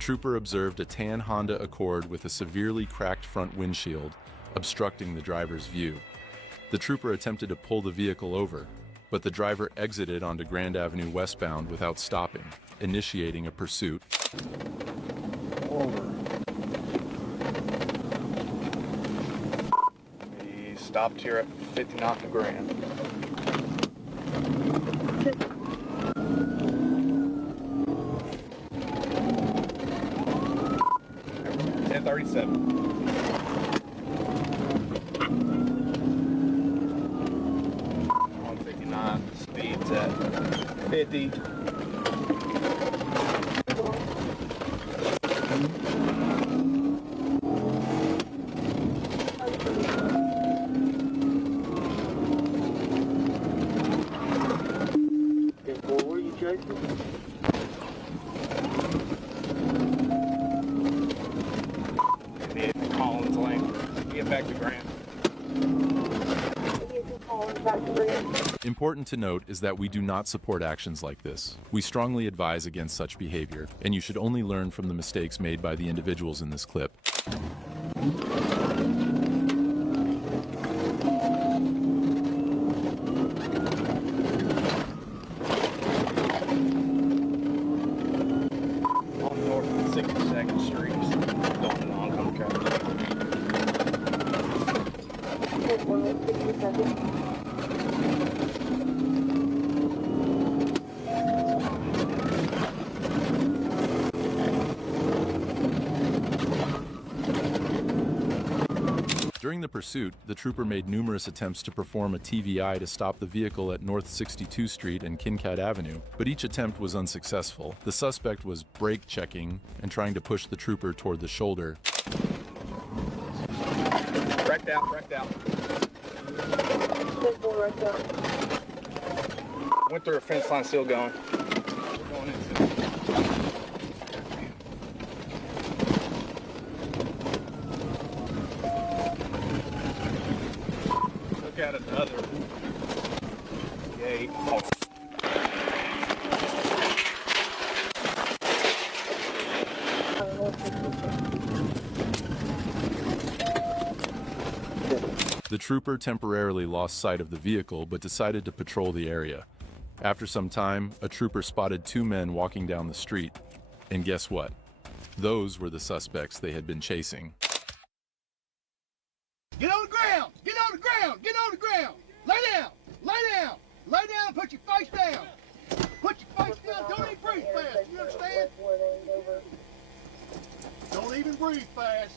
Trooper observed a tan Honda Accord with a severely cracked front windshield, obstructing the driver's view. The trooper attempted to pull the vehicle over, but the driver exited onto Grand Avenue westbound without stopping, initiating a pursuit. Over. He stopped here at 50 knots a grand. 1037. 159. Speed's at 50. Where are you chasing? Collins Lane. Get back to Grant. Important to note is that we do not support actions like this. We strongly advise against such behavior, and you should only learn from the mistakes made by the individuals in this clip. On north of 62nd Street, going in oncoming traffic. During the pursuit, the trooper made numerous attempts to perform a TVI to stop the vehicle at North 62nd Street and Kincaid Avenue, but each attempt was unsuccessful. The suspect was brake checking and trying to push the trooper toward the shoulder. Wrecked out. Went through a fence line, still going. Going into it. Look at another gate. The trooper temporarily lost sight of the vehicle but decided to patrol the area. After some time, a trooper spotted two men walking down the street. And guess what? Those were the suspects they had been chasing. Get on the ground! Get on the ground! Get on the ground! Lay down! Lay down! Lay down! Put your face down! Put your face down! Don't even breathe fast! You understand? Don't even breathe fast!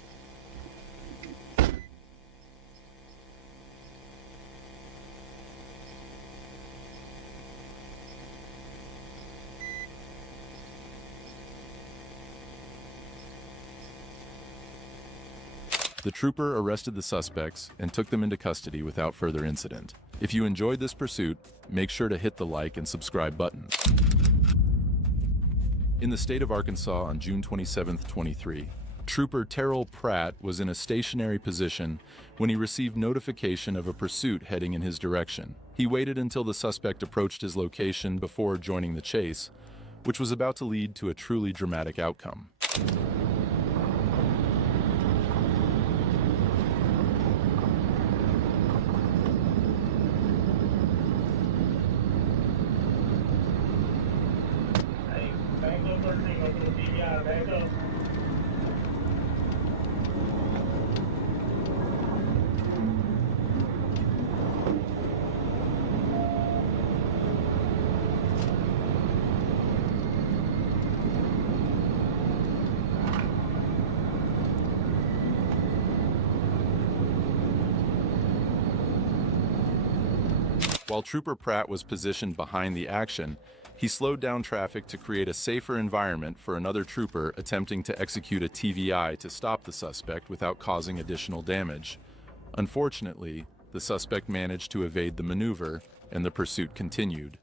The trooper arrested the suspects and took them into custody without further incident. If you enjoyed this pursuit, make sure to hit the like and subscribe buttons. In the state of Arkansas on June 27, 23, Trooper Terrell Pratt was in a stationary position when he received notification of a pursuit heading in his direction. He waited until the suspect approached his location before joining the chase, which was about to lead to a truly dramatic outcome. While Trooper Pratt was positioned behind the action, he slowed down traffic to create a safer environment for another trooper attempting to execute a TVI to stop the suspect without causing additional damage. Unfortunately, the suspect managed to evade the maneuver, and the pursuit continued.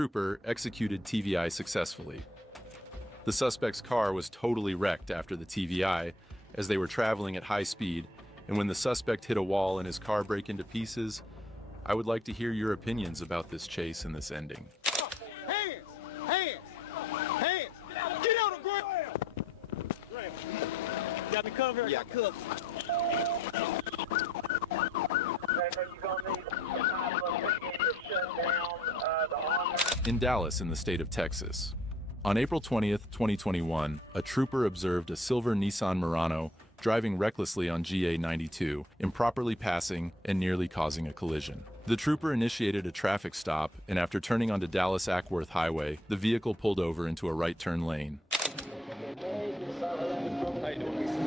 trooper executed TVI successfully. The suspect's car was totally wrecked after the TVI as they were traveling at high speed, and when the suspect hit a wall and his car broke into pieces. I would like to hear your opinions about this chase and this ending. Hands! Hands! Hands! Get on the ground! Got me covered? Yeah, cooked. In Dallas, in the state of Texas. On April 20th, 2021, a trooper observed a silver Nissan Murano driving recklessly on GA 92, improperly passing and nearly causing a collision. The trooper initiated a traffic stop, and after turning onto Dallas Ackworth Highway, the vehicle pulled over into a right turn lane.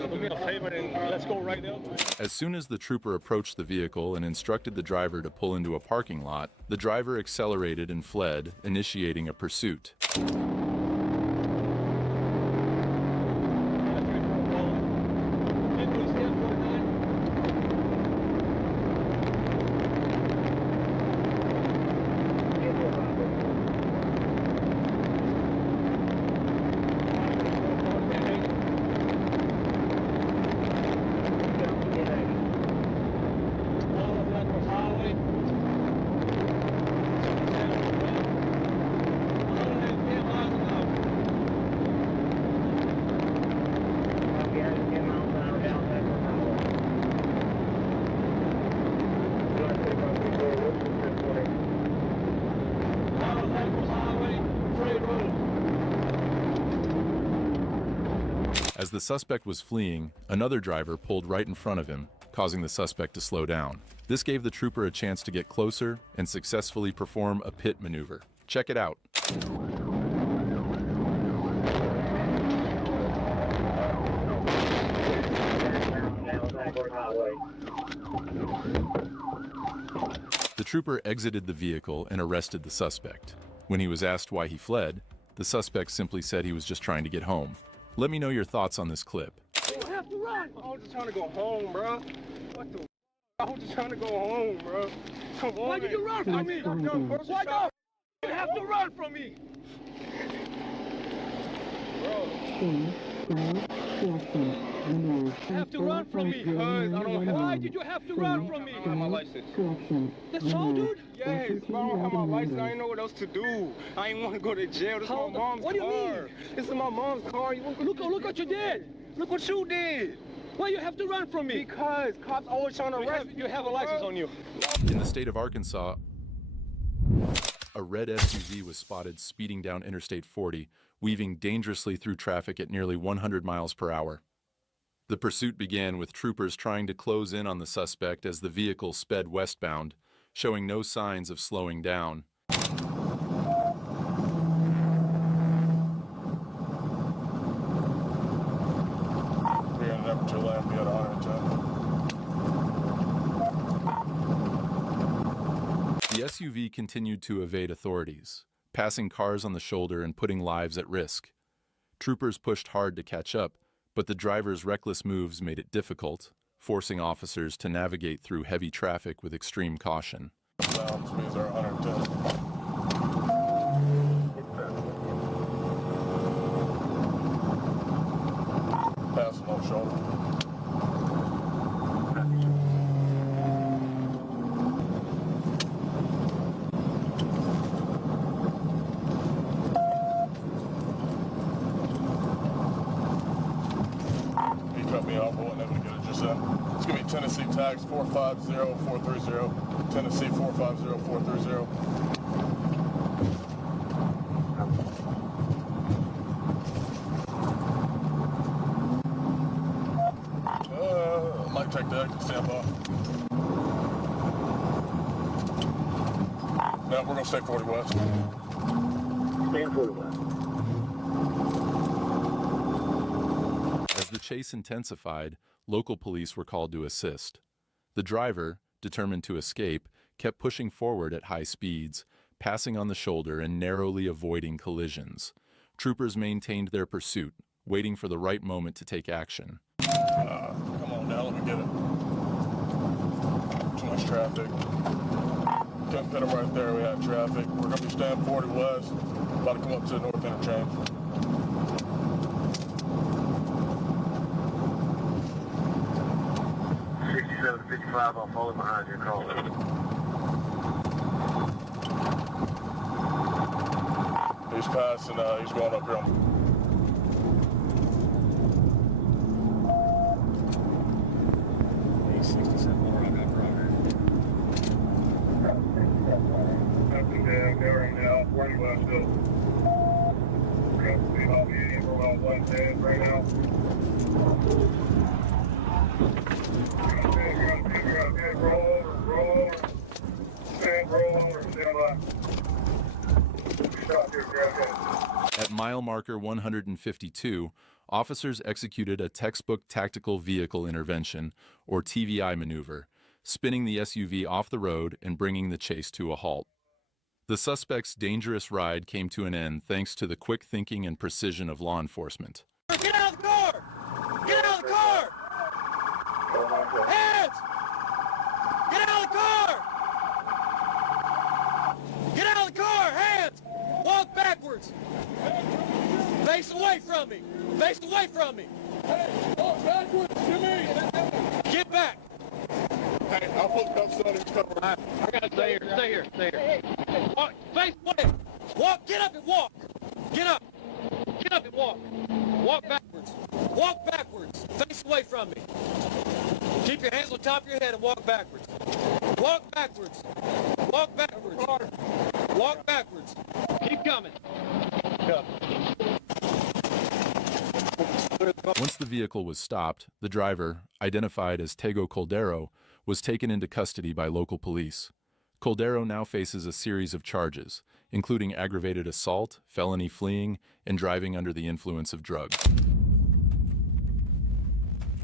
Do me a favor and let's go right now. As soon as the trooper approached the vehicle and instructed the driver to pull into a parking lot, the driver accelerated and fled, initiating a pursuit. As the suspect was fleeing, another driver pulled right in front of him, causing the suspect to slow down. This gave the trooper a chance to get closer and successfully perform a pit maneuver. Check it out. The trooper exited the vehicle and arrested the suspect. When he was asked why he fled, the suspect simply said he was just trying to get home. Let me know your thoughts on this clip. You have to run. I was just trying to go home, bro. What the? I was just trying to go home, bro. Come on. Why did you run from me? Why You have to run from me. Bro. You have to run from me. Because I don't have. Why did you have to run from me? I don't have my license. That's all, dude? Yes, but I don't have my license. I didn't know what else to do. I didn't want to go to jail. This is my mom's car. What do you mean? This is my mom's car. Look what you did. Look what you did. Why you have to run from me? Because cops always trying to arrest me. You have a license on you. In the state of Arkansas, a red SUV was spotted speeding down Interstate 40, weaving dangerously through traffic at nearly 100 miles per hour. The pursuit began with troopers trying to close in on the suspect as the vehicle sped westbound, showing no signs of slowing down. The SUV continued to evade authorities, passing cars on the shoulder and putting lives at risk. Troopers pushed hard to catch up, but the driver's reckless moves made it difficult, forcing officers to navigate through heavy traffic with extreme caution. Speeds are 110. Passing on shoulder. He cut me off, I wasn't able to get it just then. It's going to be Tennessee tags 450430. Tennessee 450430. Might take the exit stamp off. No, we're going to stay 40 west. Stay 40 west. As the chase intensified, local police were called to assist. The driver, determined to escape, kept pushing forward at high speeds, passing on the shoulder and narrowly avoiding collisions. Troopers maintained their pursuit, waiting for the right moment to take action. Come on now, let me get it. Too much traffic. couldn't pit him right there. We had traffic. We're going to be staying 40 west, about to come up to the north interchange. 6755, I'll follow behind you. Call it. He's passing, he's going up here on... Right now, 40 west still. We're going to see about medium for about 110 right now. You're good. Roll over. Stand, roll over, stand by. Stop here, grab that. At mile marker 152, officers executed a textbook tactical vehicle intervention, or TVI maneuver, spinning the SUV off the road and bringing the chase to a halt. The suspect's dangerous ride came to an end thanks to the quick thinking and precision of law enforcement. Get out of the car! Get out of the car! Hands! Get out of the car! Get out of the car! Hands! Walk backwards! Face away from me! Face away from me! Hey, walk backwards to me! Get back! Hey, I'll put cuffs on his cover. I gotta stay here. Stay here. Walk, face away. Walk. Get up and walk. Get up. Get up and walk. Walk backwards. Walk backwards. Face away from me. Keep your hands on top of your head and walk backwards. Walk backwards. Walk backwards. Walk backwards. Keep coming. Go. Once the vehicle was stopped, the driver, identified as Tego Caldero, was taken into custody by local police. Caldero now faces a series of charges, including aggravated assault, felony fleeing, and driving under the influence of drugs.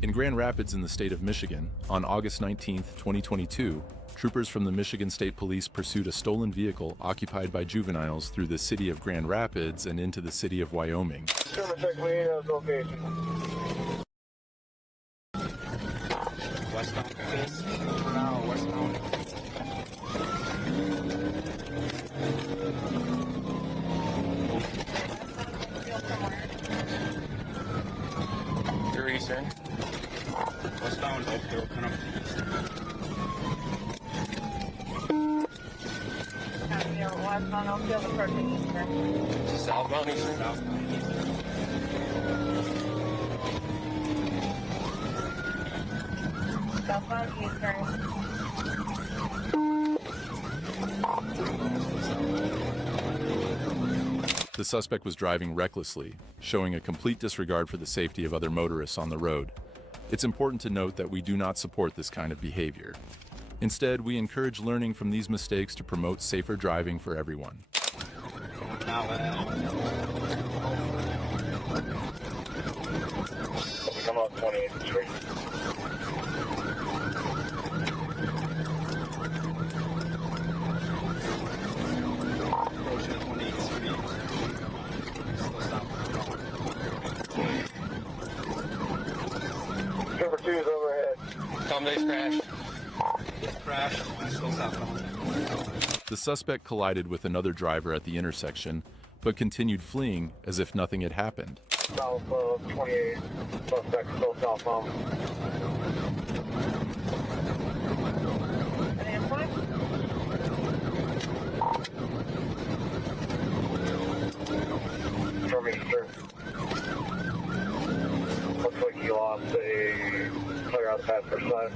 In Grand Rapids in the state of Michigan, on August 19, 2022, troopers from the Michigan State Police pursued a stolen vehicle occupied by juveniles through the city of Grand Rapids and into the city of Wyoming. Location. Westbound, please. Now, westbound. You're eastern. Westbound, Oakville, kind of east. Westbound Oakville, approaching eastern. Southbound, eastern. Southbound, eastern. Southbound eastern. The suspect was driving recklessly, showing a complete disregard for the safety of other motorists on the road. It's important to note that we do not support this kind of behavior. Instead, we encourage learning from these mistakes to promote safer driving for everyone. Come up 28th Street. Number 2 is overhead. Accommodates crash. Crash. Still southbound. The suspect collided with another driver at the intersection, but continued fleeing as if nothing had happened. South 28, suspect still southbound. From eastern. Looks like he lost a clear out the passenger side.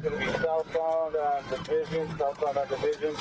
Going to be southbound on Division, southbound on Division.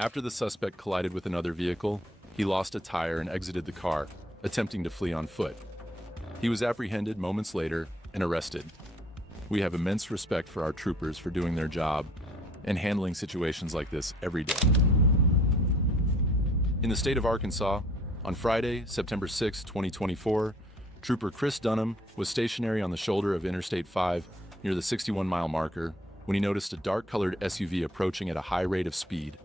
After the suspect collided with another vehicle, he lost a tire and exited the car, attempting to flee on foot. He was apprehended moments later and arrested. We have immense respect for our troopers for doing their job and handling situations like this every day. In the state of Arkansas, on Friday, September 6, 2024, Trooper Chris Dunham was stationary on the shoulder of Interstate 5 near the 61-mile marker when he noticed a dark-colored SUV approaching at a high rate of speed.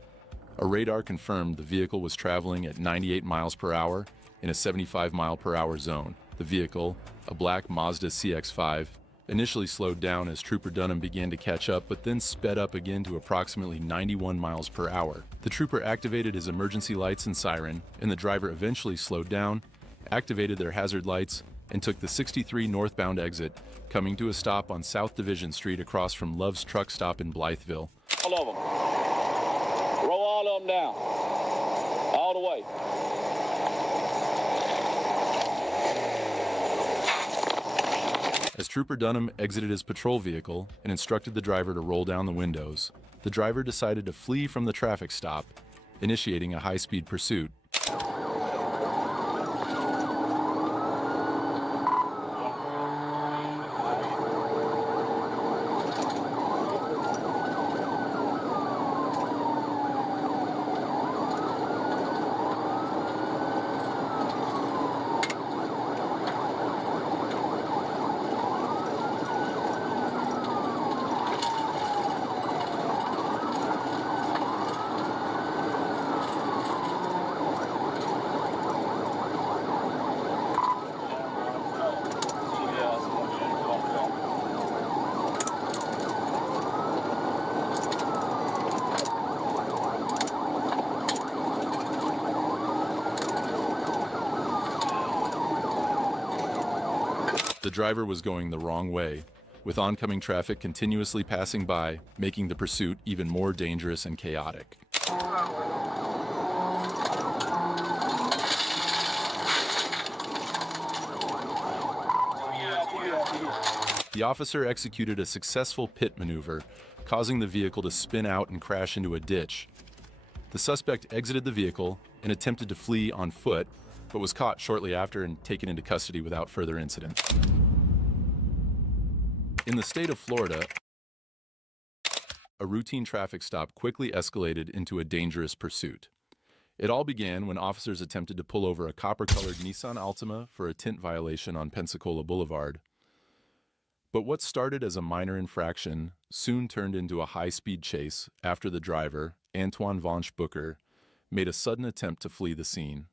A radar confirmed the vehicle was traveling at 98 miles per hour in a 75-mile-per-hour zone. The vehicle, a black Mazda CX-5, initially slowed down as Trooper Dunham began to catch up, but then sped up again to approximately 91 miles per hour. The trooper activated his emergency lights and siren, and the driver eventually slowed down, activated their hazard lights, and took the 63 northbound exit, coming to a stop on South Division Street across from Love's Truck Stop in Blytheville. All of them. Roll all of them down. All the way. As Trooper Dunham exited his patrol vehicle and instructed the driver to roll down the windows, the driver decided to flee from the traffic stop, initiating a high-speed pursuit. The driver was going the wrong way, with oncoming traffic continuously passing by, making the pursuit even more dangerous and chaotic. The officer executed a successful pit maneuver, causing the vehicle to spin out and crash into a ditch. The suspect exited the vehicle and attempted to flee on foot, but was caught shortly after and taken into custody without further incident. In the state of Florida, a routine traffic stop quickly escalated into a dangerous pursuit. It all began when officers attempted to pull over a copper-colored Nissan Altima for a tint violation on Pensacola Boulevard. But what started as a minor infraction soon turned into a high-speed chase after the driver, Antoine Vonch Booker, made a sudden attempt to flee the scene.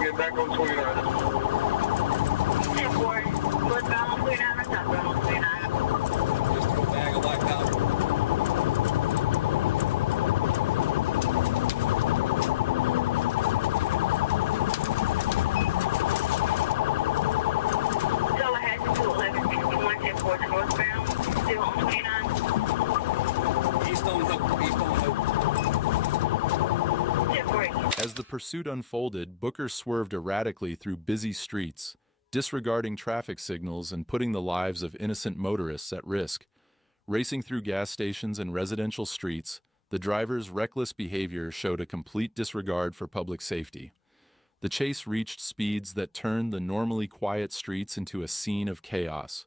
Get back on 29. Just throw a bag of white powder. East on Hook. East on Hook. As the pursuit unfolded, Booker swerved erratically through busy streets, disregarding traffic signals and putting the lives of innocent motorists at risk. Racing through gas stations and residential streets, the driver's reckless behavior showed a complete disregard for public safety. The chase reached speeds that turned the normally quiet streets into a scene of chaos.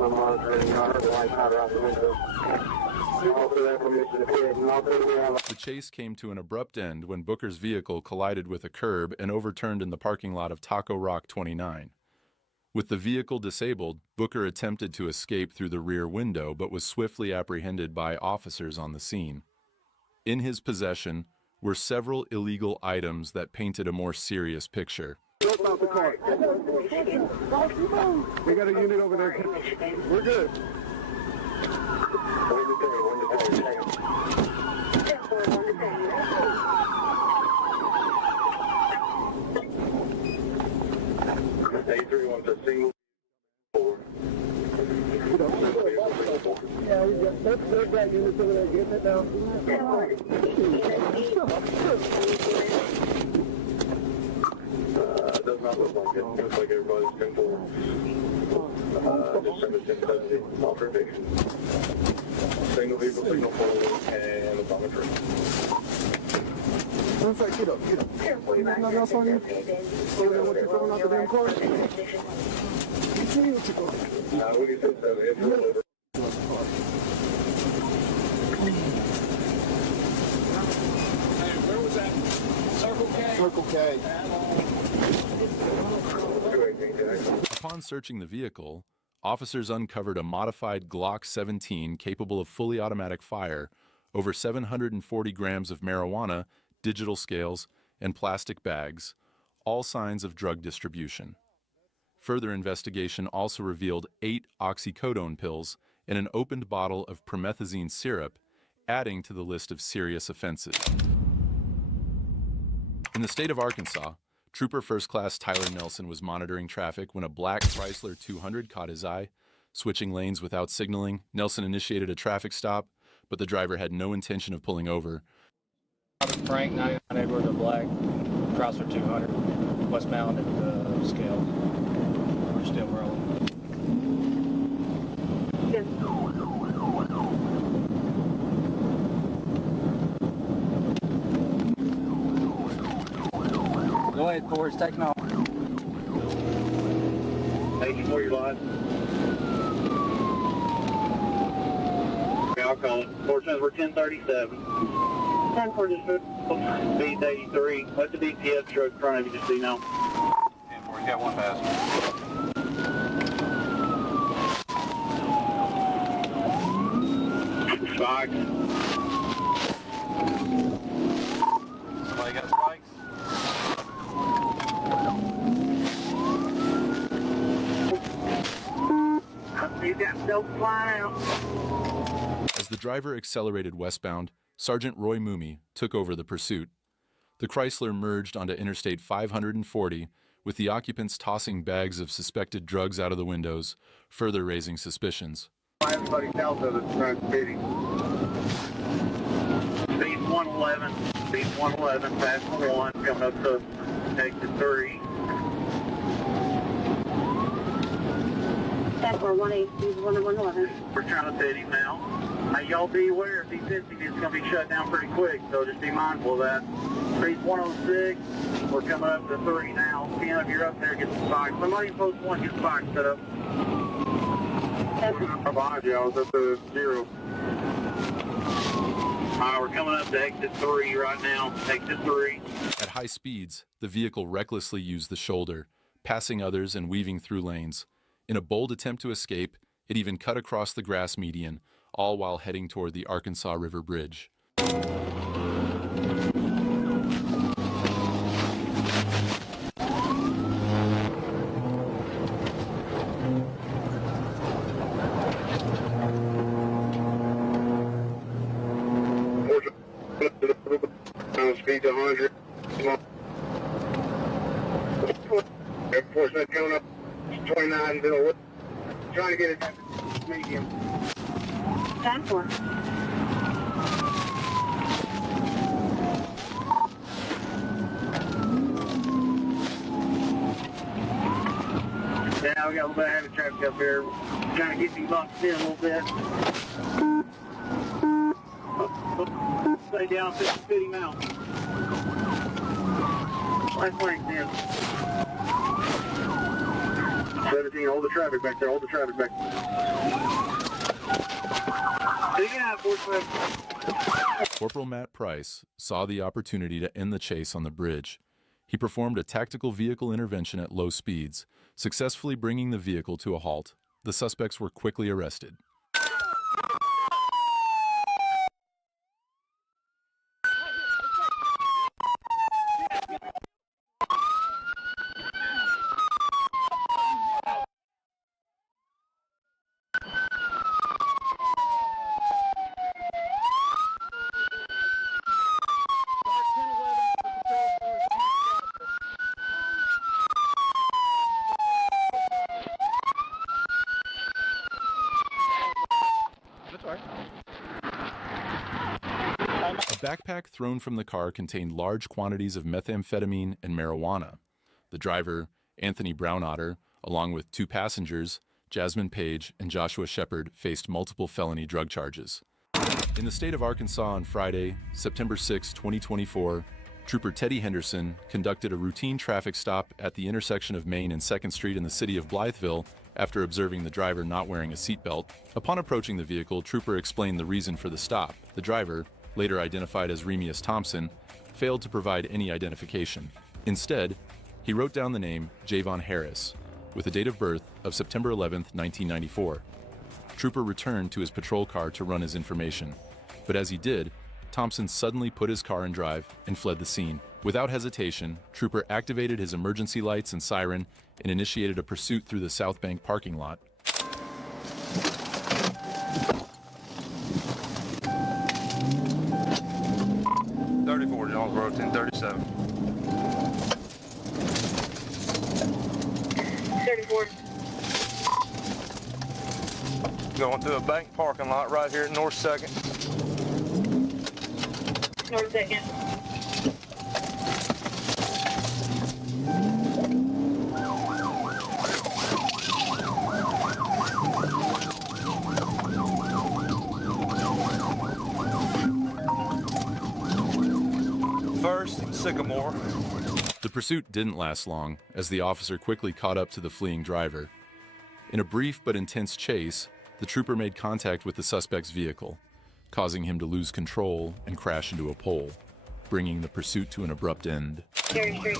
I'm monitoring. I heard the white powder out the window. All for that permission to pit, and all three have The chase came to an abrupt end when Booker's vehicle collided with a curb and overturned in the parking lot of Taco Rock 29. With the vehicle disabled, Booker attempted to escape through the rear window but was swiftly apprehended by officers on the scene. In his possession were several illegal items that painted a more serious picture. Jump out the car. We got a unit over there. We're good. A3 wants a single 4. Yeah, we got third got units over there. Getting it now. Does not look like it. Looks like everybody's been for December 10th, all prediction. Single vehicle, signal forward, and it's on the tree. One sec, get up. Nothing else on you? What you throwing out the damn car? We can say so. It's delivered. Where was that? Circle K? Circle K. 218, Jack. Upon searching the vehicle, officers uncovered a modified Glock 17 capable of fully automatic fire, over 740 grams of marijuana, digital scales, and plastic bags, all signs of drug distribution. Further investigation also revealed 8 oxycodone pills and an opened bottle of promethazine syrup, adding to the list of serious offenses. In the state of Arkansas, Trooper First Class Tyler Nelson was monitoring traffic when a black Chrysler 200 caught his eye. Switching lanes without signaling, Nelson initiated a traffic stop, but the driver had no intention of pulling over. Frank, 99 neighborhood of Black, Chrysler 200, westbound at Scale. We're still rolling. Go ahead, Ford, it's taking off. Thank you for your line. Okay, I'll call it. Ford says we're 1037. Time for this speed 83. Let the DPS truck in front of you just so you know. 10-4, you got one passenger. Spikes. Somebody got spikes? You got dope flying out. As the driver accelerated westbound, Sergeant Roy Moomey took over the pursuit. The Chrysler merged onto Interstate 540, with the occupants tossing bags of suspected drugs out of the windows, further raising suspicions. Everybody south of us trying to city. Speed 111, speed 111, fast 1, coming up to exit 3. That's where 111. We're trying to city now. Now y'all be aware if he's 50, it's going to be shut down pretty quick, so just be mindful of that. Speed 106, we're coming up to 3 now. Ken, if you're up there, get the spikes. Somebody in post 1, get spikes set up. Behind you, I was up to 0. Alright, we're coming up to exit 3 right now. Exit 3. At high speeds, the vehicle recklessly used the shoulder, passing others and weaving through lanes. In a bold attempt to escape, it even cut across the grass median, all while heading toward the Arkansas River Bridge. Speed 100. Enforcement coming up 29, trying to get it medium. Time for. Yeah, we got a little bit of heavy traffic up here. Trying to get these locked in a little bit. Stay down 50 Mount. Last lane, then. 17, hold the traffic back there, hold the traffic back. Yeah, 45. Corporal Matt Price saw the opportunity to end the chase on the bridge. He performed a tactical vehicle intervention at low speeds, successfully bringing the vehicle to a halt. The suspects were quickly arrested. A backpack thrown from the car contained large quantities of methamphetamine and marijuana. The driver, Anthony Brownotter, along with 2 passengers, Jasmine Page and Joshua Shepard, faced multiple felony drug charges. In the state of Arkansas on Friday, September 6, 2024, Trooper Teddy Henderson conducted a routine traffic stop at the intersection of Main and 2nd Street in the city of Blytheville after observing the driver not wearing a seatbelt. Upon approaching the vehicle, Trooper explained the reason for the stop. The driver, later identified as Remius Thompson, failed to provide any identification. Instead, he wrote down the name Javon Harris, with a date of birth of September 11, 1994. Trooper returned to his patrol car to run his information, but as he did, Thompson suddenly put his car in drive and fled the scene. Without hesitation, Trooper activated his emergency lights and siren and initiated a pursuit through the South Bank parking lot. Jones Road 1037. 34. Going through a bank parking lot right here at North 2nd. North 2nd. First and Sycamore. The pursuit didn't last long, as the officer quickly caught up to the fleeing driver. In a brief but intense chase, the trooper made contact with the suspect's vehicle, causing him to lose control and crash into a pole, bringing the pursuit to an abrupt end. Cherry Street.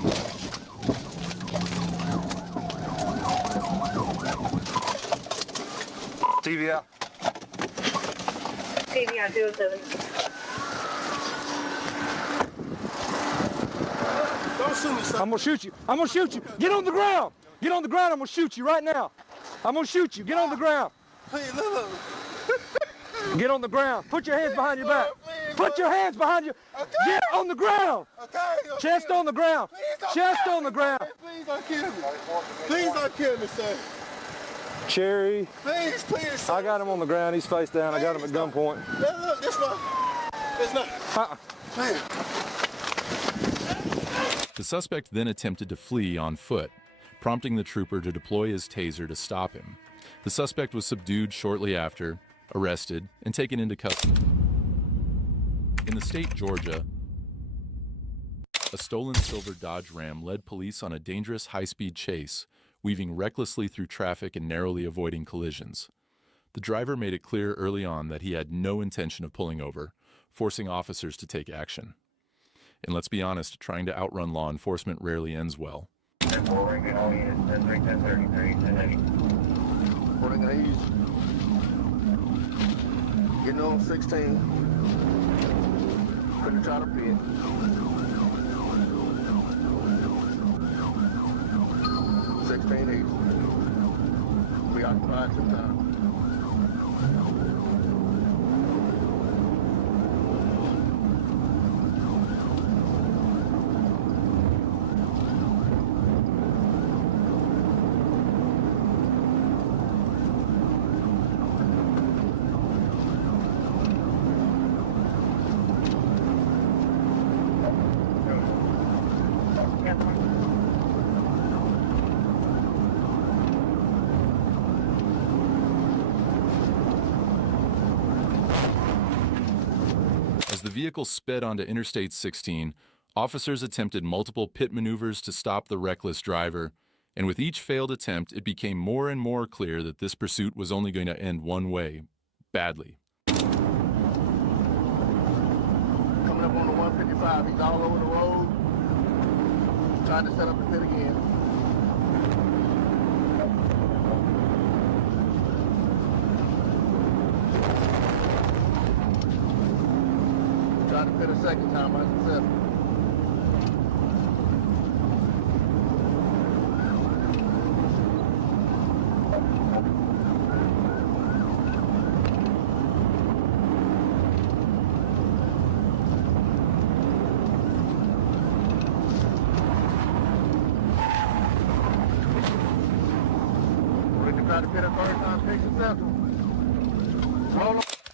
TV out. TV on 207. Don't shoot me, son. I'm gonna shoot you. I'm gonna shoot you. Get on the ground. Get on the ground. I'm gonna shoot you right now. I'm gonna shoot you. Get on the ground. Please, look. Get on the ground. Put your hands behind your back. Put your hands behind you. Okay. Get on the ground. Okay. Chest on the ground. Chest on the ground. Please don't kill me. Please don't kill me, son. Cherry. Please, please, son. I got him on the ground. He's face down. I got him at gunpoint. Look, this one. It's not. Man. The suspect then attempted to flee on foot, prompting the trooper to deploy his taser to stop him. The suspect was subdued shortly after, arrested, and taken into custody. In the state Georgia, a stolen silver Dodge Ram led police on a dangerous high-speed chase, weaving recklessly through traffic and narrowly avoiding collisions. The driver made it clear early on that he had no intention of pulling over, forcing officers to take action. And let's be honest, trying to outrun law enforcement rarely ends well. Reporting at ease. Getting on 16. Couldn't try to pit. 16 east. We occupied some time. As the vehicle sped onto Interstate 16, officers attempted multiple pit maneuvers to stop the reckless driver, And with each failed attempt, it became more and more clear that this pursuit was only going to end one way, badly. Coming up on the 155, he's all over the road, trying to set up the pit again. Tried to pit a second time, like I said.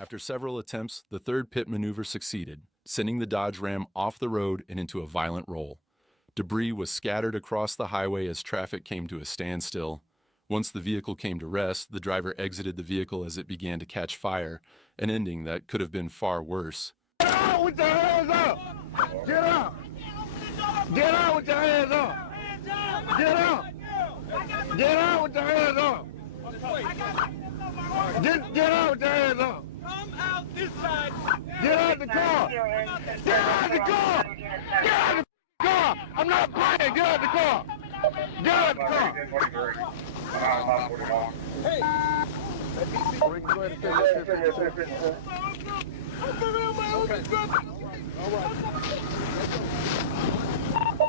After several attempts, the third pit maneuver succeeded, sending the Dodge Ram off the road and into a violent roll. Debris was scattered across the highway as traffic came to a standstill. Once the vehicle came to rest, the driver exited the vehicle as it began to catch fire, an ending that could have been far worse. Get out with your hands up! Get out! Get out with your hands up! Get out! Get out with your hands up! Get out with your hands up! Come out this side. Get out the car! Get out the car! Get out the car! I'm not playing! Get out the car! Get out the car! Hey. We can go ahead and finish this.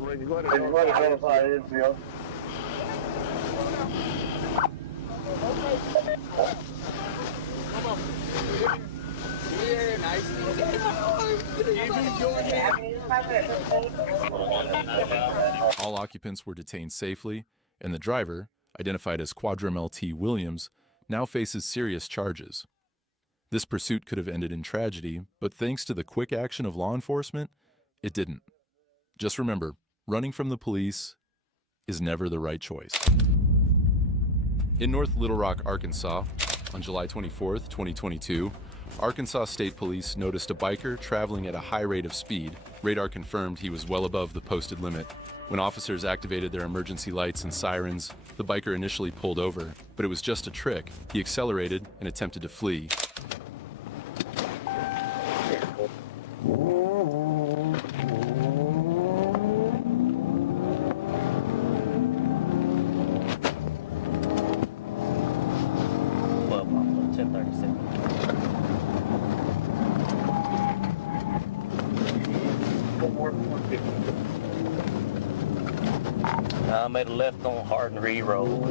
We can go ahead and identify it, Bill. All occupants were detained safely, and the driver, identified as Quadram LT Williams, now faces serious charges. This pursuit could have ended in tragedy, but thanks to the quick action of law enforcement, it didn't. Just remember, running from the police is never the right choice. In North Little Rock, Arkansas, on July 24th, 2022, Arkansas State Police noticed a biker traveling at a high rate of speed. Radar confirmed he was well above the posted limit. When officers activated their emergency lights and sirens, the biker initially pulled over, but it was just a trick. He accelerated and attempted to flee. I made a left on Hardin Reed Road.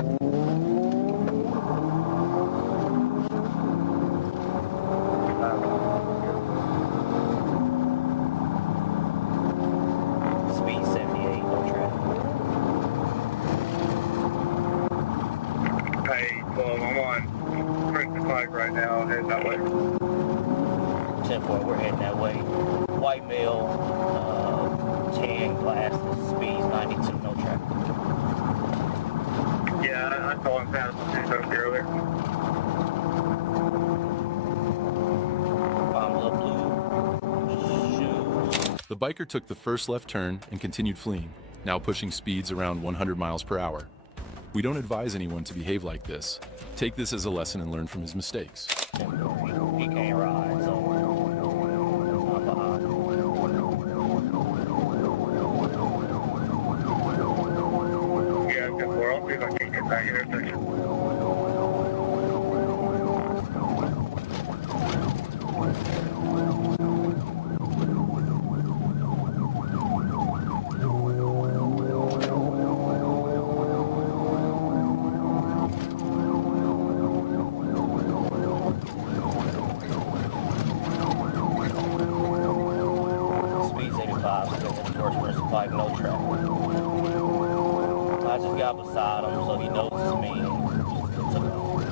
Speed 78, no traffic. Hey, well, I'm on Princeton Pike right now, heading that way. 10-4, we're heading that way. White male, 10 glasses, speeds 92, no traffic. Yeah, I saw him pass the two trucks earlier. Blue shoes. The biker took the first left turn and continued fleeing, now pushing speeds around 100 miles per hour. We don't advise anyone to behave like this. Take this as a lesson and learn from his mistakes. He can't ride, so I'm behind. Yeah, good for I'll see if I can get back intersection. Speed's 85, still in first person pipe, no traffic. I just got beside him so he knows it's me. Just took off.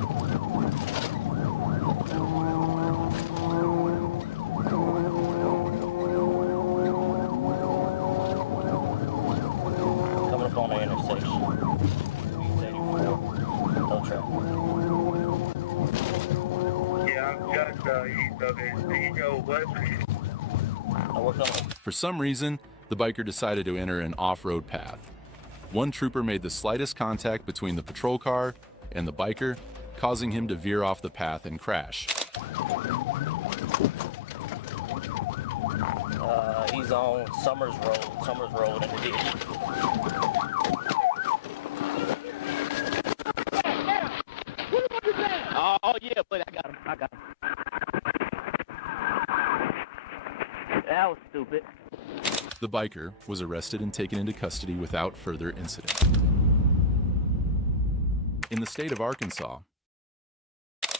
Coming up on the intersection. Speed's 84, no traffic. Yeah, I'm just east of it. Do you go west or east? Oh, we're coming. For some reason, the biker decided to enter an off-road path. One trooper made the slightest contact between the patrol car and the biker, causing him to veer off the path and crash. He's on Summers Road in the ditch. Oh yeah, buddy, I got him. That was stupid. The biker was arrested and taken into custody without further incident. In the state of Arkansas,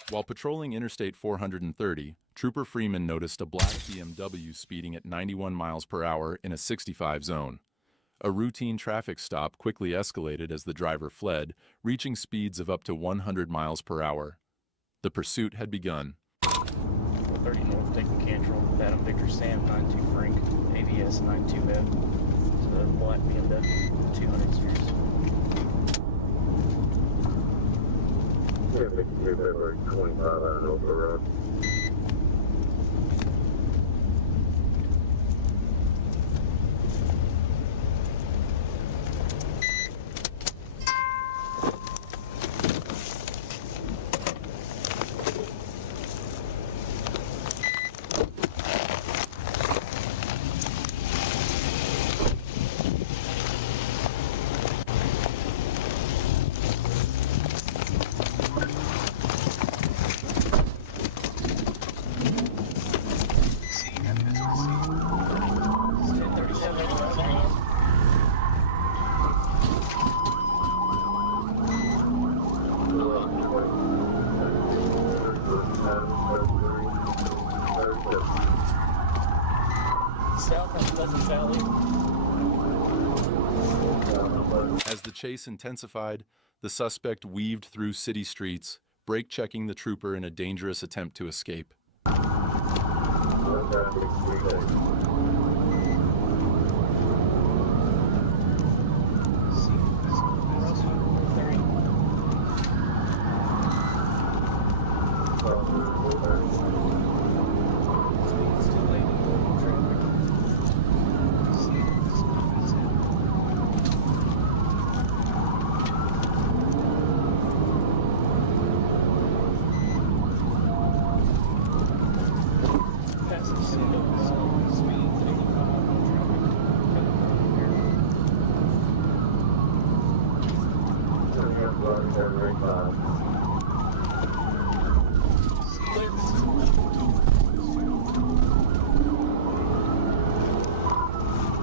while patrolling Interstate 430, Trooper Freeman noticed a black BMW speeding at 91 miles per hour in a 65 zone. A routine traffic stop quickly escalated as the driver fled, reaching speeds of up to 100 miles per hour. The pursuit had begun. 30 North, taking Cantrell, Adam Victor Sam, 92 Frank, AVS 92F. It's a black BMW, 200 series. Yeah, 53 February 25 out of North Road. As the chase intensified, the suspect weaved through city streets, brake-checking the trooper in a dangerous attempt to escape.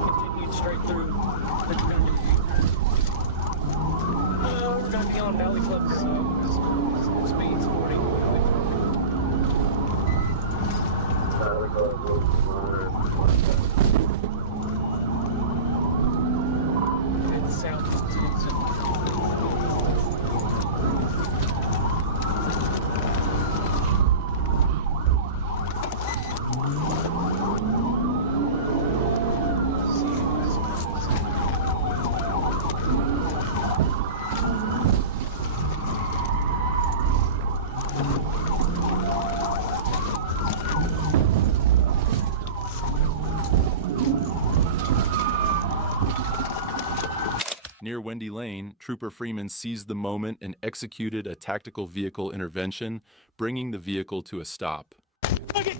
Continued straight through. We're going to be on Valley Club, so speed's 40. It's south. Near Wendy Lane, Trooper Freeman seized the moment and executed a tactical vehicle intervention, bringing the vehicle to a stop. Let me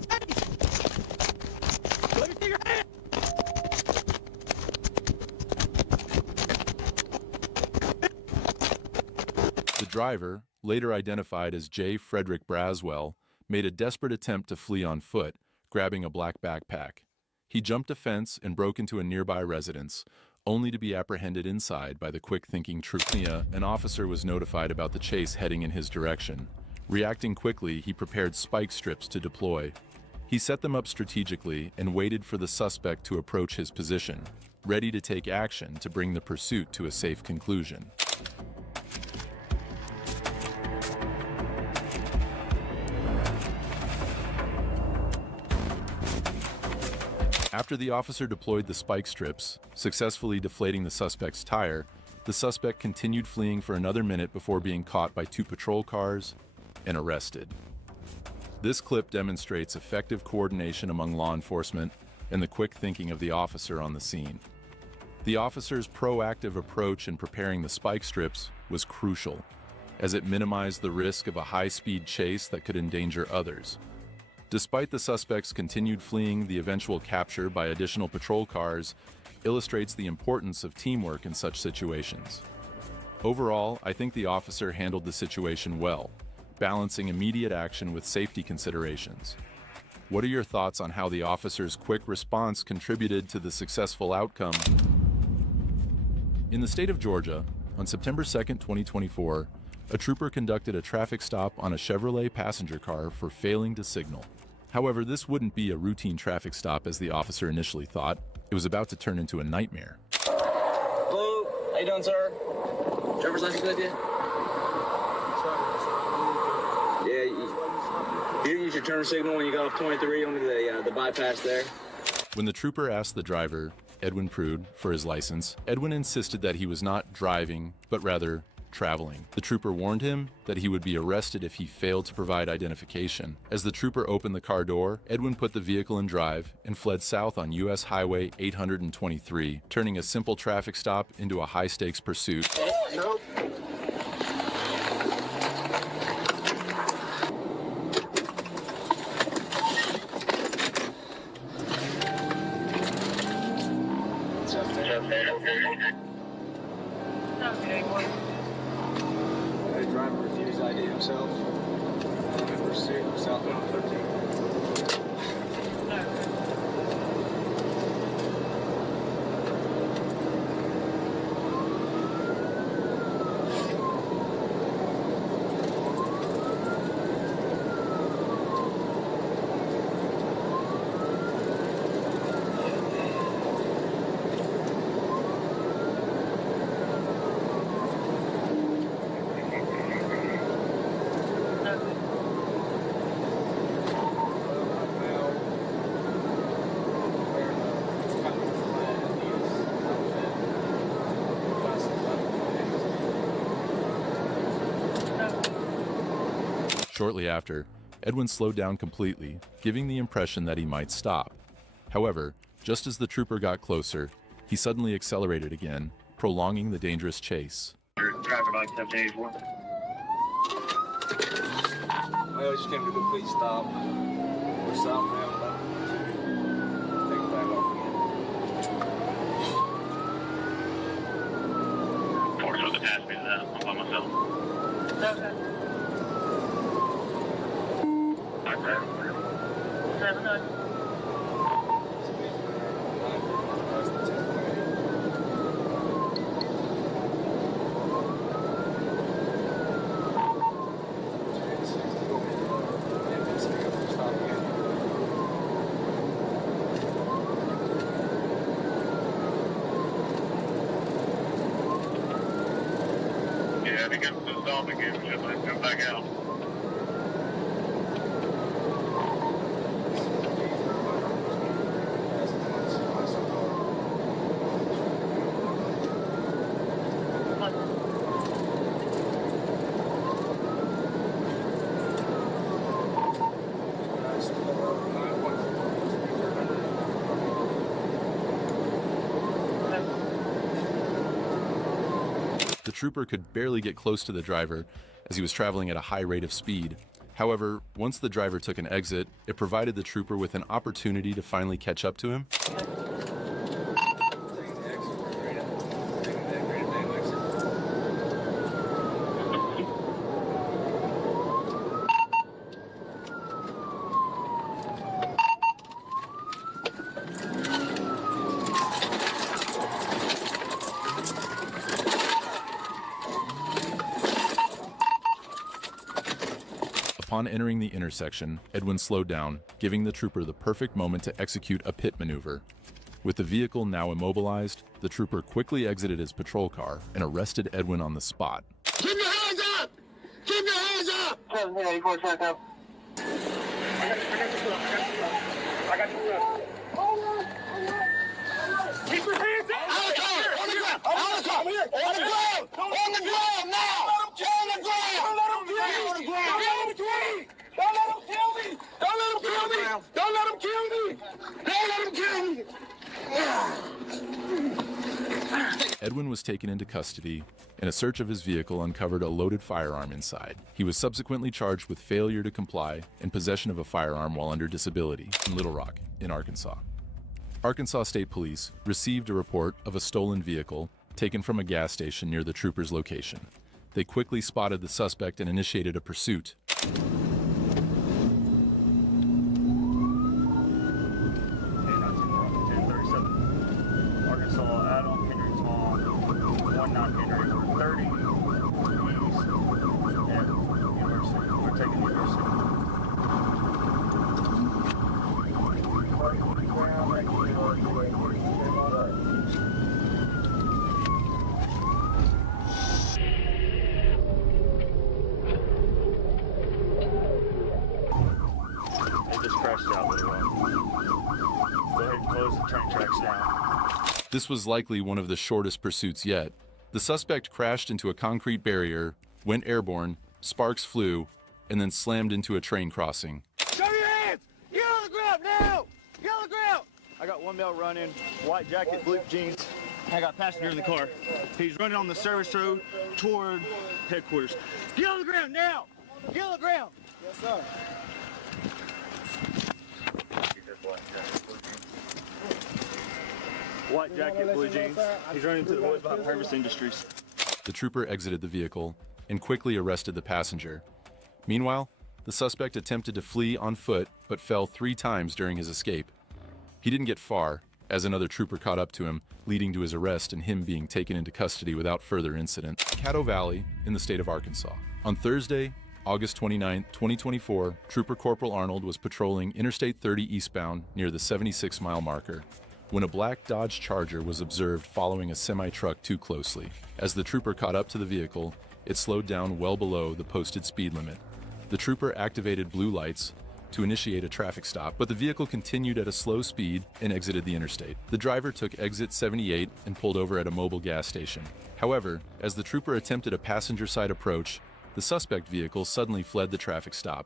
see your hand! The driver, later identified as J. Frederick Braswell, made a desperate attempt to flee on foot, grabbing a black backpack. He jumped a fence and broke into a nearby residence, only to be apprehended inside by the quick-thinking trooper. An officer was notified about the chase heading in his direction. Reacting quickly, he prepared spike strips to deploy. He set them up strategically and waited for the suspect to approach his position, ready to take action to bring the pursuit to a safe conclusion. After the officer deployed the spike strips, successfully deflating the suspect's tire, the suspect continued fleeing for another minute before being caught by 2 patrol cars and arrested. This clip demonstrates effective coordination among law enforcement and the quick thinking of the officer on the scene. The officer's proactive approach in preparing the spike strips was crucial, as it minimized the risk of a high-speed chase that could endanger others. Despite the suspect's continued fleeing, the eventual capture by additional patrol cars illustrates the importance of teamwork in such situations. Overall, I think the officer handled the situation well, balancing immediate action with safety considerations. What are your thoughts on how the officer's quick response contributed to the successful outcome? In the state of Georgia, on September 2, 2024, a trooper conducted a traffic stop on a Chevrolet passenger car for failing to signal. However, this wouldn't be a routine traffic stop as the officer initially thought. It was about to turn into a nightmare. Hello, how you doing, sir? Driver's license with you? Yeah, you didn't use your turn signal when you got off 23 onto the bypass there. When the trooper asked the driver, Edwin Prude, for his license, Edwin insisted that he was not driving, but rather traveling. The trooper warned him that he would be arrested if he failed to provide identification. As the trooper opened the car door, Edwin put the vehicle in drive and fled south on U.S. Highway 823, turning a simple traffic stop into a high-stakes pursuit. Nope. The driver refused ID himself. Pursuit southbound 13. Shortly after, Edwin slowed down completely, giving the impression that he might stop. However, just as the trooper got closer, he suddenly accelerated again, prolonging the dangerous chase. Traffic light 1784. Well, we just came to a complete stop. We're southbound. Take it back off again. Force with the passengers out. I'm by myself. Okay. Okay. 7-9. Yeah, if he gets to the stop again, we should let him come back out. The trooper could barely get close to the driver as he was traveling at a high rate of speed. However, once the driver took an exit, it provided the trooper with an opportunity to finally catch up to him. Upon entering the intersection, Edwin slowed down, giving the trooper the perfect moment to execute a pit maneuver. With the vehicle now immobilized, the trooper quickly exited his patrol car and arrested Edwin on the spot. Keep your hands up! Keep your hands up! 1784, check out. I got you. Keep your hands up! On the ground! On the ground! On the ground! On the ground! On the ground now! On the ground! Don't let him kill me! On the ground! Don't let him kill me! Don't let him kill me! Don't let him kill me! Don't let him kill me! Edwin was taken into custody, and a search of his vehicle uncovered a loaded firearm inside. He was subsequently charged with failure to comply and possession of a firearm while under disability in Little Rock, in Arkansas. Arkansas State Police received a report of a stolen vehicle taken from a gas station near the trooper's location. They quickly spotted the suspect and initiated a pursuit. This was likely one of the shortest pursuits yet. The suspect crashed into a concrete barrier, went airborne, sparks flew, and then slammed into a train crossing. Show your hands! Get on the ground now! Get on the ground! I got one male running, white jacket, blue jeans. I got a passenger in the car. He's running on the service road toward headquarters. Get on the ground now! Get on the ground! Yes, sir. White jacket, blue jeans. He's running to the woods behind Purvis Industries. The trooper exited the vehicle and quickly arrested the passenger. Meanwhile, the suspect attempted to flee on foot but fell 3 times during his escape. He didn't get far, as another trooper caught up to him, leading to his arrest and him being taken into custody without further incident. Caddo Valley, in the state of Arkansas. On Thursday, August 29, 2024, Trooper Corporal Arnold was patrolling Interstate 30 eastbound near the 76-mile marker when a black Dodge Charger was observed following a semi-truck too closely. As the trooper caught up to the vehicle, it slowed down well below the posted speed limit. The trooper activated blue lights to initiate a traffic stop, but the vehicle continued at a slow speed and exited the interstate. The driver took exit 78 and pulled over at a mobile gas station. However, as the trooper attempted a passenger side approach, the suspect vehicle suddenly fled the traffic stop.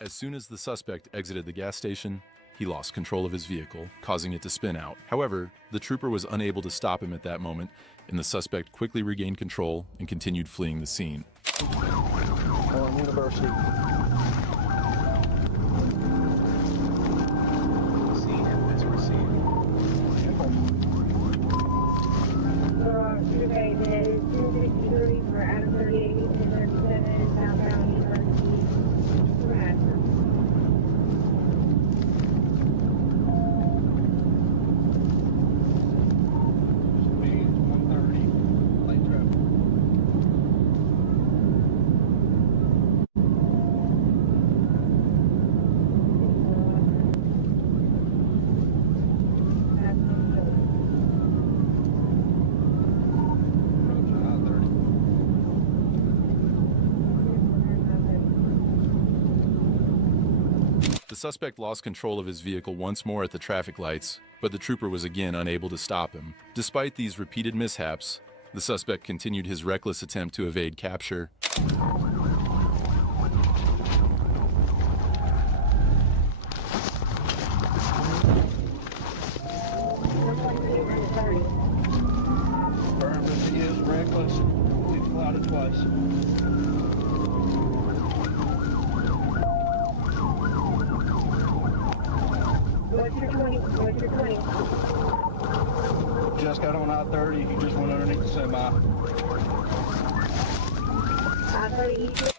As soon as the suspect exited the gas station, he lost control of his vehicle, causing it to spin out. However, the trooper was unable to stop him at that moment, and the suspect quickly regained control and continued fleeing the scene. University. The suspect lost control of his vehicle once more at the traffic lights, but the trooper was again unable to stop him. Despite these repeated mishaps, the suspect continued his reckless attempt to evade capture. He is reckless. He's clouded twice. Just got on I-30. He just went underneath the semi.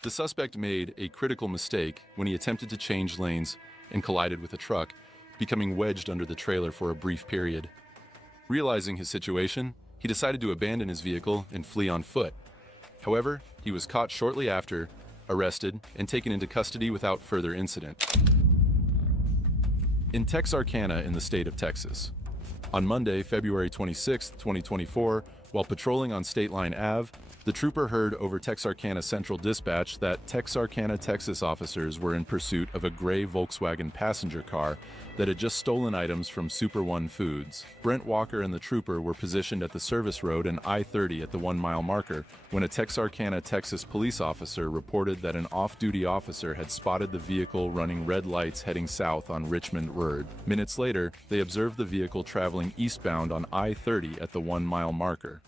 The suspect made a critical mistake when he attempted to change lanes and collided with a truck, becoming wedged under the trailer for a brief period. Realizing his situation, he decided to abandon his vehicle and flee on foot. However, he was caught shortly after, arrested, and taken into custody without further incident. In Texarkana in the state of Texas. On Monday, February 26, 2024, while patrolling on State Line Ave, the The trooper heard over Texarkana Central Dispatch that Texarkana, Texas officers were in pursuit of a gray Volkswagen passenger car that had just stolen items from Super One Foods. Brent Walker and the trooper were positioned at the service road and I-30 at the 1-mile marker when a Texarkana, Texas police officer reported that an off-duty officer had spotted the vehicle running red lights heading south on Richmond Road. Minutes later, they observed the vehicle traveling eastbound on I-30 at the 1-mile marker.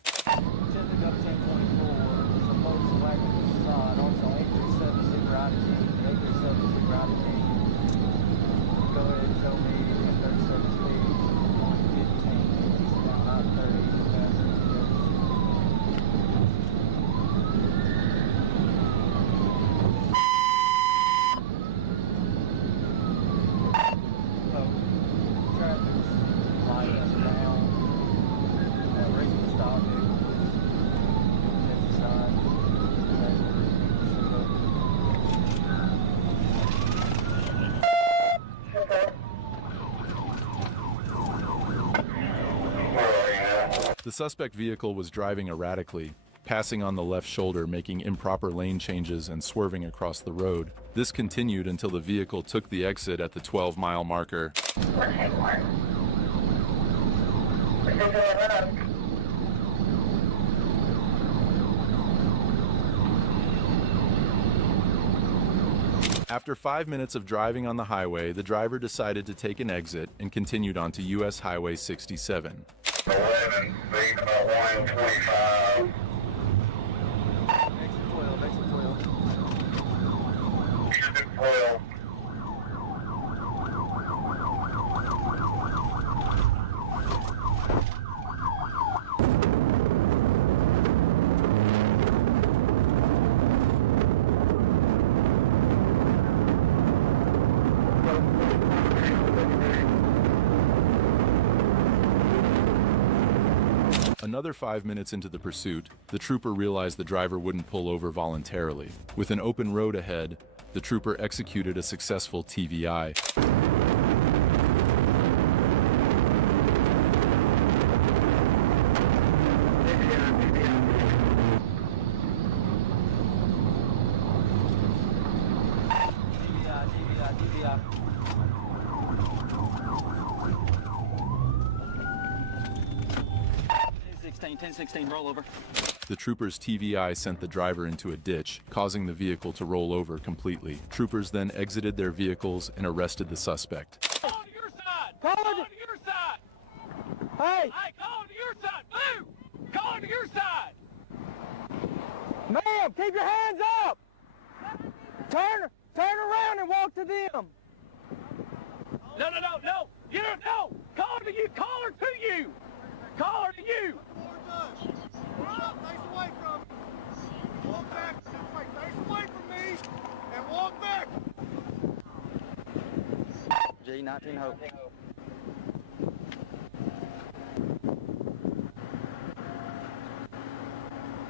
The suspect vehicle was driving erratically, passing on the left shoulder, making improper lane changes and swerving across the road. This continued until the vehicle took the exit at the 12-mile marker. After 5 minutes of driving on the highway, the driver decided to take an exit and continued onto U.S. Highway 67. 11, speed about 125. Exit 12. Another 5 minutes into the pursuit, the trooper realized the driver wouldn't pull over voluntarily. With an open road ahead, the trooper executed a successful TVI. Rollover. The trooper's TVI sent the driver into a ditch, causing the vehicle to roll over completely. Troopers then exited their vehicles and arrested the suspect. Call to your side! Call to your side! Hey! Hey, call to your side! Move! Call to your side! Ma'am, keep your hands up! Turn around and walk to them! No! You don't know! Call to you! Call her to you! Call her to you! Face away from me. Walk back. Face away from me and walk back. G19 Hope.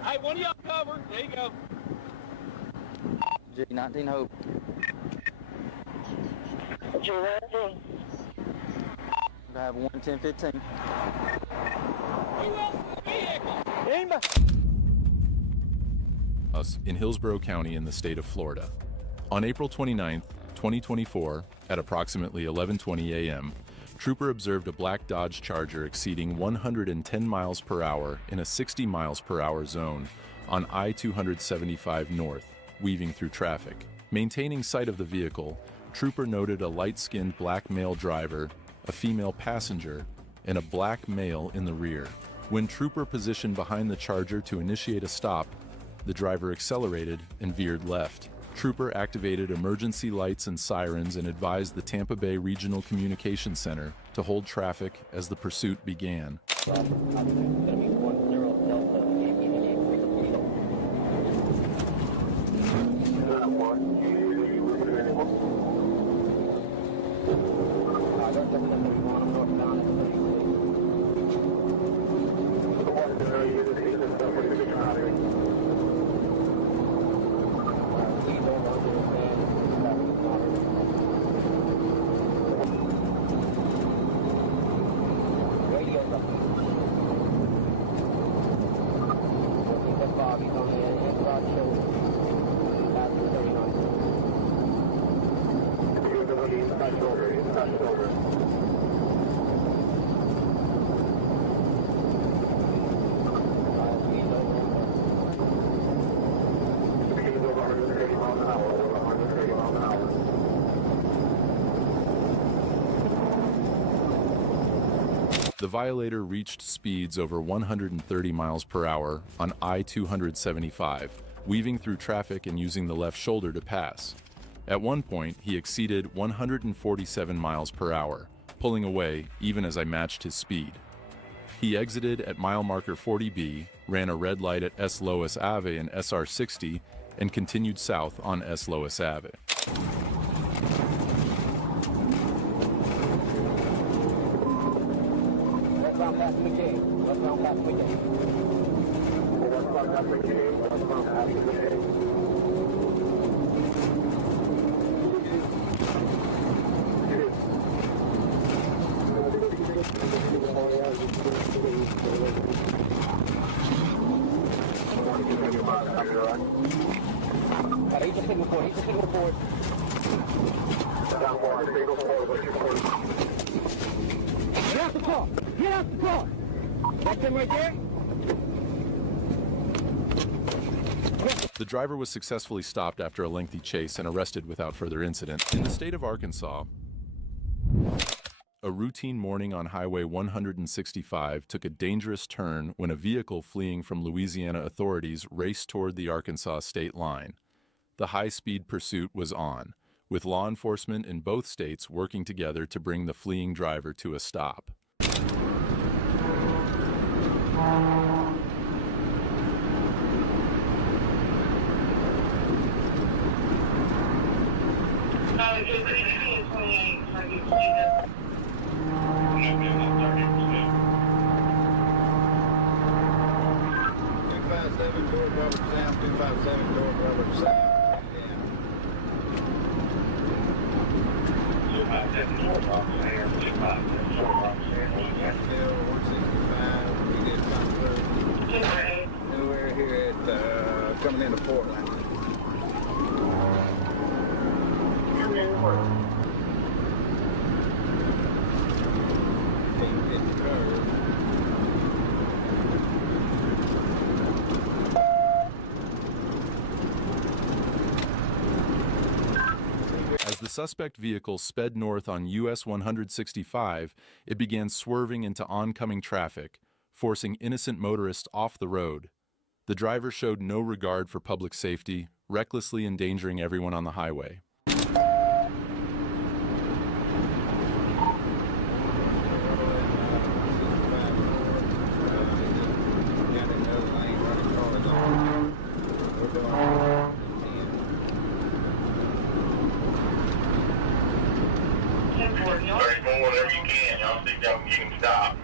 Hey, one of y'all cover. There you go. G19 Hope. G19. I have 11015. Who else in the vehicle? Us in Hillsborough County in the state of Florida. On April 29, 2024, at approximately 11:20 a.m., trooper observed a black Dodge Charger exceeding 110 miles per hour in a 60 miles per hour zone on I-275 North, weaving through traffic. Maintaining sight of the vehicle, trooper noted a light-skinned black male driver, a female passenger, and a black male in the rear. When trooper positioned behind the Charger to initiate a stop, the driver accelerated and veered left. Trooper activated emergency lights and sirens and advised the Tampa Bay Regional Communications Center to hold traffic as the pursuit began. The violator reached speeds over 130 miles per hour on I-275, weaving through traffic and using the left shoulder to pass. At one point, he exceeded 147 miles per hour, pulling away even as I matched his speed. He exited at mile marker 40B, ran a red light at S. Lois Ave and SR 60, and continued south on S. Lois Ave. Get out the car! Get out the car! That's him right there? The driver was successfully stopped after a lengthy chase and arrested without further incident. In the state of Arkansas, a routine morning on Highway 165 took a dangerous turn when a vehicle fleeing from Louisiana authorities raced toward the Arkansas state line. The high-speed pursuit was on, with law enforcement in both states working together to bring the fleeing driver to a stop. We're here at coming into Portland. As the suspect vehicle sped north on US 165, it began swerving into oncoming traffic, forcing innocent motorists off the road. The driver showed no regard for public safety, recklessly endangering everyone on the highway. Whatever you can, y'all see if y'all can get him stopped.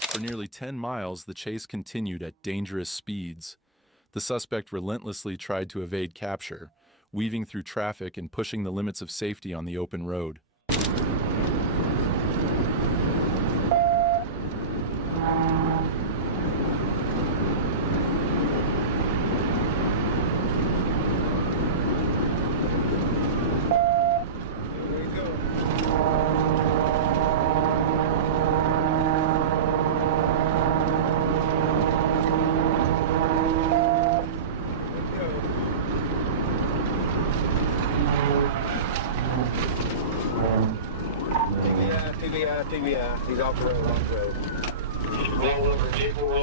For nearly 10 miles, the chase continued at dangerous speeds. The suspect relentlessly tried to evade capture, weaving through traffic and pushing the limits of safety on the open road. TVI, he's off the road,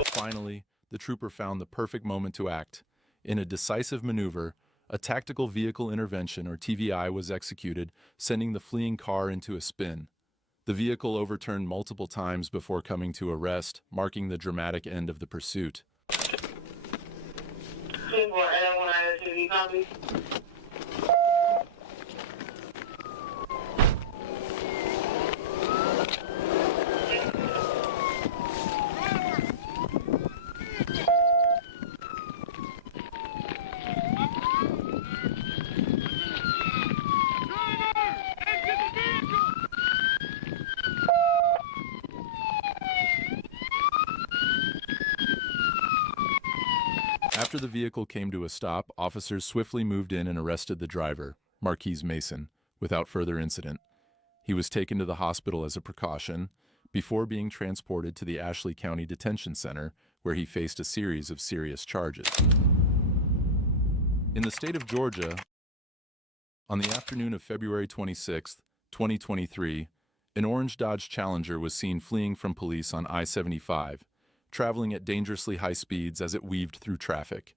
Finally, the trooper found the perfect moment to act. In a decisive maneuver, a tactical vehicle intervention, or TVI, was executed, sending the fleeing car into a spin. The vehicle overturned multiple times before coming to a rest, marking the dramatic end of the pursuit. After the vehicle came to a stop, officers swiftly moved in and arrested the driver, Marquise Mason, without further incident. He was taken to the hospital as a precaution before being transported to the Ashley County Detention Center, where he faced a series of serious charges. In the state of Georgia, on the afternoon of February 26, 2023, an orange Dodge Challenger was seen fleeing from police on I-75, traveling at dangerously high speeds as it weaved through traffic.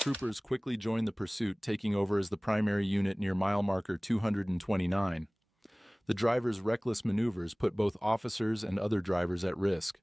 Troopers quickly joined the pursuit, taking over as the primary unit near mile marker 229. The driver's reckless maneuvers put both officers and other drivers at risk.